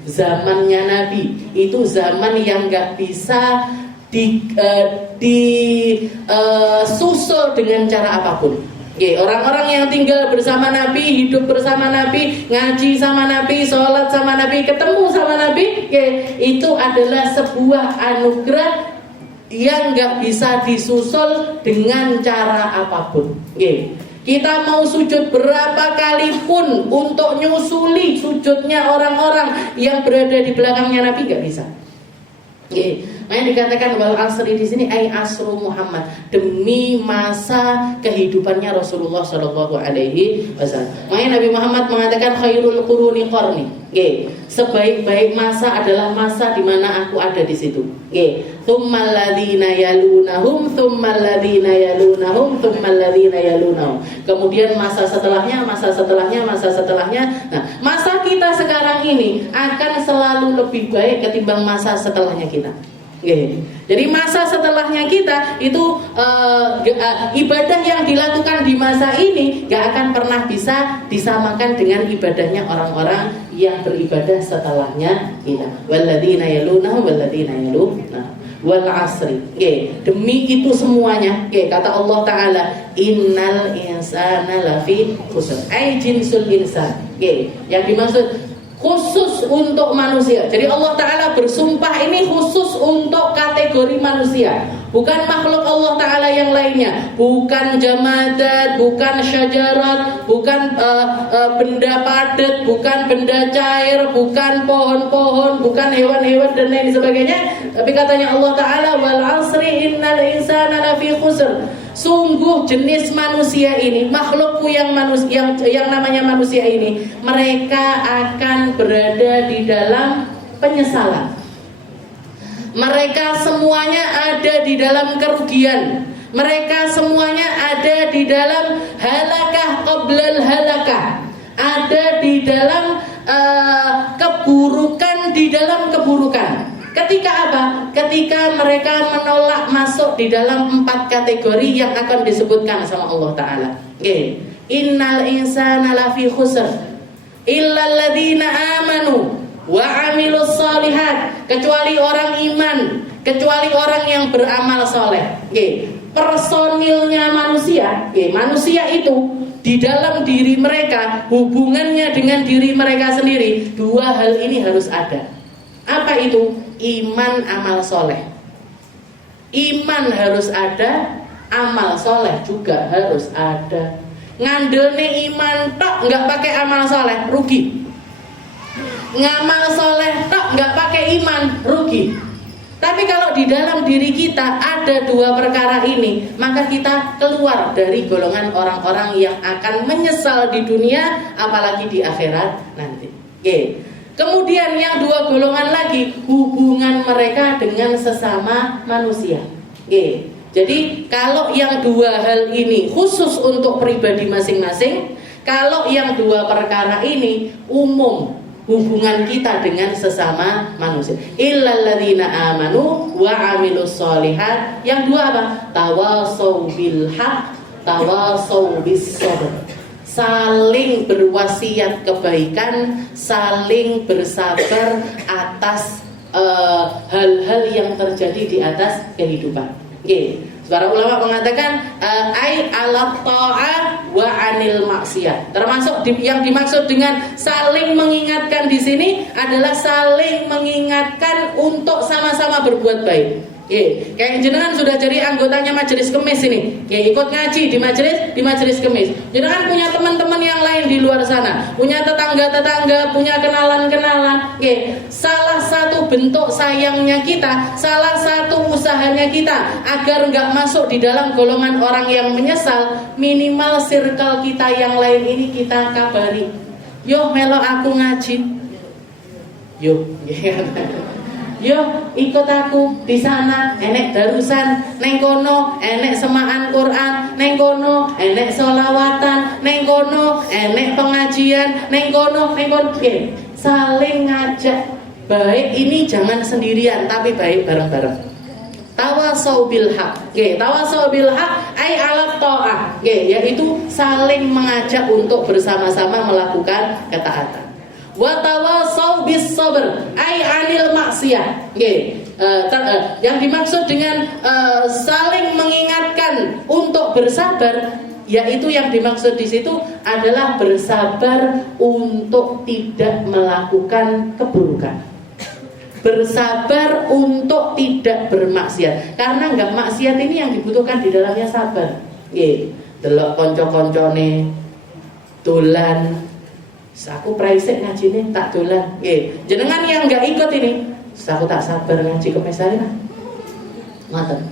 Zamannya Nabi itu zaman yang nggak bisa disusul dengan cara apapun. Orang-orang yang tinggal bersama Nabi, hidup bersama Nabi, ngaji sama Nabi, sholat sama Nabi, ketemu sama Nabi, itu adalah sebuah anugerah yang nggak bisa disusul dengan cara apapun. Kita mau sujud berapa kali pun untuk nyusuli sujudnya orang-orang yang berada di belakangnya Nabi nggak bisa. Makanya dikatakan wal asri di sini ai asru Muhammad, demi masa kehidupannya Rasulullah Shallallahu Alaihi Wasallam. Makanya Nabi Muhammad mengatakan khairul quruni qarni. Sebaik-baik masa adalah masa di mana aku ada di situ. Tsummal ladzina yalunahum, tsummal ladzina yalunahum, tsummal ladzina yalunahum. Kemudian masa setelahnya, masa setelahnya, masa setelahnya. Nah, masa kita sekarang ini akan selalu lebih baik ketimbang masa setelahnya kita. Jadi masa setelahnya kita itu ibadah yang dilakukan di masa ini gak akan pernah bisa disamakan dengan ibadahnya orang-orang yang beribadah setelahnya kita. Walladzina yalunahum walladzina yalunahum wal asri. Demi itu semuanya, kata Allah Taala, innal insana lafi khusr. Ai jinsul insan. Yang dimaksud khusus untuk manusia. Jadi Allah Ta'ala bersumpah ini khusus untuk kategori manusia, bukan makhluk Allah Ta'ala yang lainnya, bukan jamadat, bukan syajarat, bukan benda padat, bukan benda cair, bukan pohon-pohon, bukan hewan-hewan dan lain sebagainya. Tapi katanya Allah Ta'ala wal asri innal insana lafi khusr. Sungguh jenis manusia ini, makhlukku yang namanya manusia ini, mereka akan berada di dalam penyesalan. Mereka semuanya ada di dalam kerugian. Mereka semuanya ada di dalam halakah qoblal halakah. Ada di dalam keburukan di dalam keburukan. Ketika apa? Ketika mereka menolak masuk di dalam 4 kategori yang akan disebutkan sama Allah Ta'ala. Innal insana lafi khusr illal ladzina amanu wa amilus solihat. Kecuali orang iman, kecuali orang yang beramal soleh. Personilnya manusia, manusia itu di dalam diri mereka, hubungannya dengan diri mereka sendiri, 2 hal ini harus ada. Apa itu? Iman, amal soleh. Iman harus ada, amal soleh juga harus ada. Ngandene iman tok nggak pakai amal soleh, rugi. Ngamal soleh tok nggak pakai iman, rugi. Tapi kalau di dalam diri kita ada 2 perkara ini, maka kita keluar dari golongan orang-orang yang akan menyesal di dunia, apalagi di akhirat nanti. Kemudian yang 2 golongan lagi, hubungan mereka dengan sesama manusia. Jadi kalau yang 2 hal ini khusus untuk pribadi masing-masing, kalau yang 2 perkara ini umum, hubungan kita dengan sesama manusia. Illal ladzina amanu wa amilus solihat. Yang 2 apa? Tawasau bil haq, tawasau bis sabr. Saling berwasiat kebaikan, saling bersabar atas hal-hal yang terjadi di atas kehidupan. Para ulama mengatakan ai ala ta'ah wa anil maksiyah. Termasuk yang dimaksud dengan saling mengingatkan di sini adalah saling mengingatkan untuk sama-sama berbuat baik. Kayak jenengan sudah jadi anggotanya majelis kemis ini, ikut ngaji di majelis kemis. Jenengan punya teman-teman yang lain di luar sana, punya tetangga-tetangga, punya kenalan-kenalan. Salah satu bentuk sayangnya kita, salah satu usahanya kita agar nggak masuk di dalam golongan orang yang menyesal, minimal circle kita yang lain ini kita kabari. Yo melo aku ngaji. Yo. Yo ikut aku di sana, enek darusan, neng kono enek semaan Quran, neng kono enek solawatan, neng kono enek pengajian, neng kono. saling ngajak baik ini jangan sendirian tapi baik bareng-bareng. Tawasau bil haq. Tawasau bil haq ai ala ta'ah. Yaitu saling mengajak untuk bersama-sama melakukan ketaatan. Wa tawasau bis sabr ai anil maksiyah. Yang dimaksud dengan saling mengingatkan untuk bersabar, yaitu yang dimaksud di situ adalah bersabar untuk tidak melakukan keburukan. Bersabar untuk tidak bermaksiat. Karena enggak maksiat ini yang dibutuhkan di dalamnya sabar. Delok kanca-kancane dolan. Aku praisik ngajine tak dolan. Jenengan yang enggak ikut ini, aku tak sabar ngaji kemesane. Ngoten.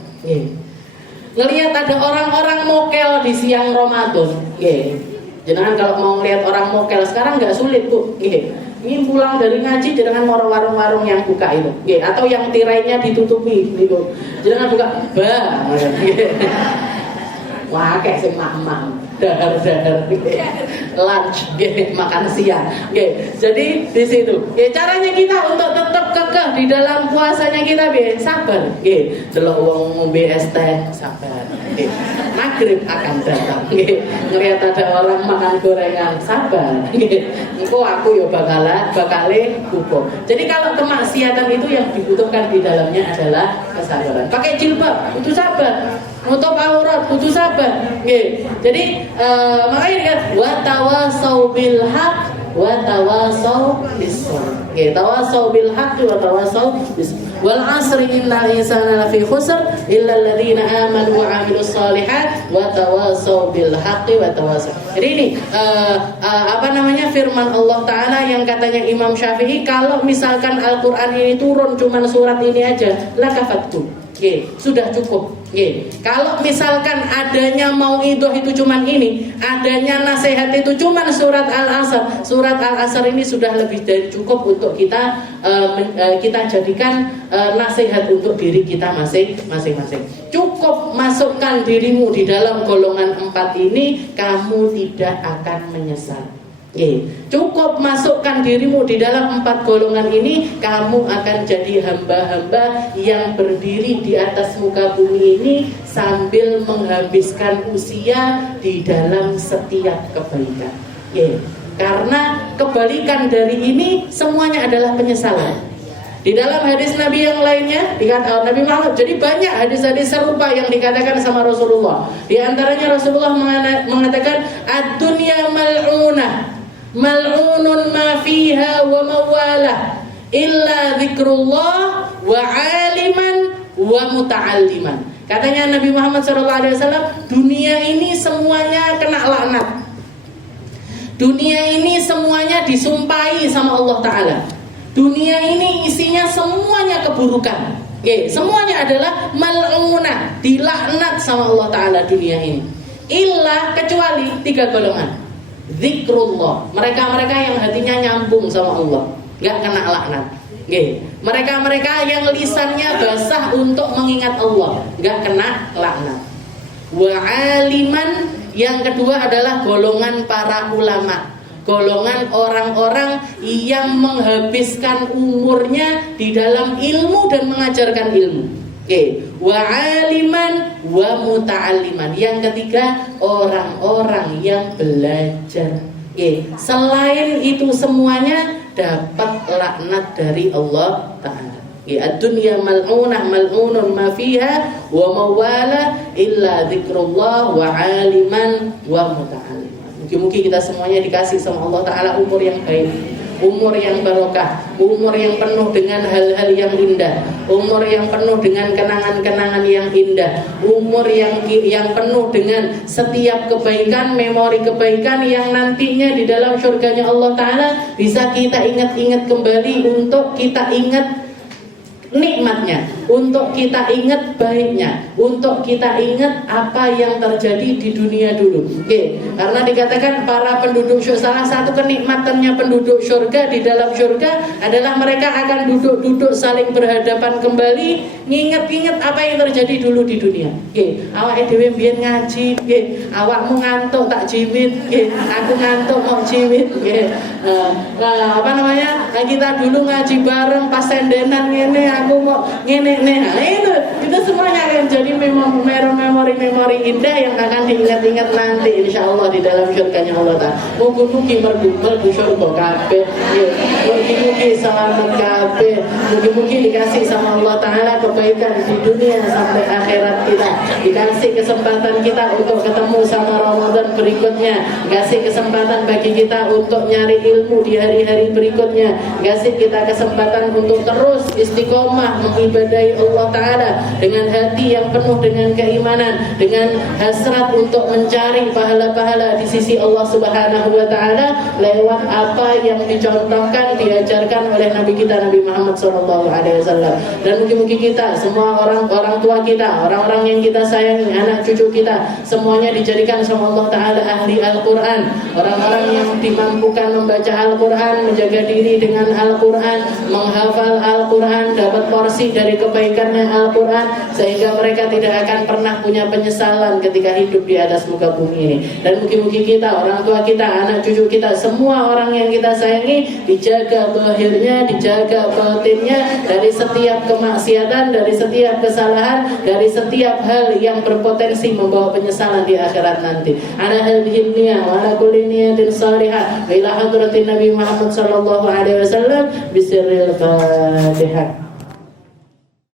Ngelihat ada orang-orang mokel di siang Ramadan. Jenengan kalau mau ngelihat orang mokel sekarang enggak sulit, Bu. Ingin pulang dari ngaji dengan warung-warung yang buka itu, atau yang tirainya ditutupi, gitu. Jangan buka, wah kayak sing mak-mak, dahar-dahar, lunch, makan siang, Jadi di situ, caranya kita untuk tetap kekeh di dalam puasanya kita, sabar, delok wong ngombe es teh, sabar, maghrib akan datang, ngelihat ada orang makan gorengan, sabar, engko aku yo bakale buka. Jadi kalau kemaksiatan itu yang dibutuhkan di dalamnya adalah kesabaran. Pakai jilbab, itu sabar. Nutup aurat, butuh sabar. Jadi makanya dikatakan wa tawasau bil haq wa tawasau bis sabr. Tawasau bil haq wa tawasau bis sabr. Wal 'asri innal insana lafi khusr illa alladziina aamanu wa 'amilus shalihat wa tawasau bil haqqi wa tawasau. Jadi ini firman Allah Ta'ala yang katanya Imam Syafi'i, kalau misalkan Al-Qur'an ini turun cuman surat ini aja, la kafattu. Sudah cukup. Kalau misalkan adanya mauidhah itu cuman ini, adanya nasihat itu cuman surat Al-Asr. Surat Al-Asr ini sudah lebih dari cukup untuk kita jadikan nasihat untuk diri kita masing-masing. Cukup masukkan dirimu di dalam golongan 4 ini, kamu tidak akan menyesal. Cukup masukkan dirimu di dalam 4 golongan ini, kamu akan jadi hamba-hamba yang berdiri di atas muka bumi ini sambil menghabiskan usia di dalam setiap kebaikan. Karena kebalikan dari ini semuanya adalah penyesalan. Di dalam hadis Nabi yang lainnya dikatakan Nabi Muhammad, jadi banyak hadis-hadis serupa yang dikatakan sama Rasulullah. Di antaranya Rasulullah mengatakan ad-dunya mal'unah, mal'unun ma fiha wa mawalah illa zikrullah wa aliman wa muta'alliman. Katanya Nabi Muhammad SAW, dunia ini semuanya kena laknat. Dunia ini semuanya disumpahi sama Allah Ta'ala. Dunia ini isinya semuanya keburukan. Semuanya adalah mal'unah, dilaknat sama Allah Ta'ala dunia ini. Illa, kecuali 3 golongan. Zikrullah, mereka-mereka yang hatinya nyambung sama Allah, gak kena laknat. Mereka-mereka yang lisannya basah untuk mengingat Allah, gak kena laknat. Wa aliman, yang kedua adalah golongan para ulama, golongan orang-orang yang menghabiskan umurnya di dalam ilmu dan mengajarkan ilmu. Wa aliman wa muta'alliman. Yang ketiga, orang-orang yang belajar. Selain itu semuanya dapat laknat dari Allah Ta'ala. Ad-dunya mal'unah mal'unun ma fiha wa mawala illa zikrullah wa aliman wa muta'alliman. Mungkin kita semuanya dikasih sama Allah Ta'ala umur yang baik, umur yang barokah, umur yang penuh dengan hal-hal yang indah, umur yang penuh dengan kenangan-kenangan yang indah, umur yang penuh dengan setiap kebaikan, memori kebaikan yang nantinya di dalam surganya Allah Ta'ala bisa kita ingat-ingat kembali untuk kita ingat nikmatnya, untuk kita ingat baiknya, untuk kita ingat apa yang terjadi di dunia dulu. Oke, karena dikatakan para penduduk syurga, salah satu kenikmatannya penduduk syurga di dalam syurga adalah mereka akan duduk-duduk saling berhadapan kembali, nginget-nginget apa yang terjadi dulu di dunia. Oke, awak dhewe mbiyen ngaji, nggih, awakmu ngantuk tak jiwit, nggih, aku ngantuk mau jiwit, nggih. Nah, apa namanya? Kita dulu ngaji bareng pas sendenan ngene, aku mau ngene nih. Nah, itu semuanya akan jadi memori-memori indah yang akan diingat-ingat nanti insyaallah di dalam syurganya Allah Ta'ala. Mugi-mugi merbu syurga kabeh. Mugi-mugi selamat kabeh. Mugi-mugi dikasih sama Allah Ta'ala kebaikan di dunia sampai akhirat kita. Dikasih kesempatan kita untuk ketemu sama Ramadan berikutnya. Dikasih kesempatan bagi kita untuk nyari ilmu di hari-hari berikutnya. Dikasih kita kesempatan untuk terus istiqomah mengibadahi Allah Ta'ala dengan hati yang penuh dengan keimanan, dengan hasrat untuk mencari pahala-pahala di sisi Allah Subhanahu wa Ta'ala lewat apa yang dicontohkan, diajarkan oleh Nabi kita Nabi Muhammad SAW. Dan mungkin kita semua orang tua kita, orang-orang yang kita sayangi, anak cucu kita, semuanya dijadikan sama Allah Ta'ala ahli Al-Quran, orang-orang yang dimampukan membaca Al-Quran, menjaga diri dengan Al-Quran, menghafal Al-Quran, dapat porsi dari kebaikannya Al-Quran, sehingga mereka tidak akan pernah punya penyesalan ketika hidup di atas muka bumi ini. Dan mungkin kita, orang tua kita, anak cucu kita, semua orang yang kita sayangi, dijaga zahirnya, dijaga batinnya dari setiap kemaksiatan, dari setiap kesalahan, dari setiap hal yang berpotensi membawa penyesalan di akhirat nanti. Ala hadhihi niyyah wa ala kulli niyatin salihah ila hadratin Nabi Muhammad sallallahu alaihi wasallam bisirril Fatihah.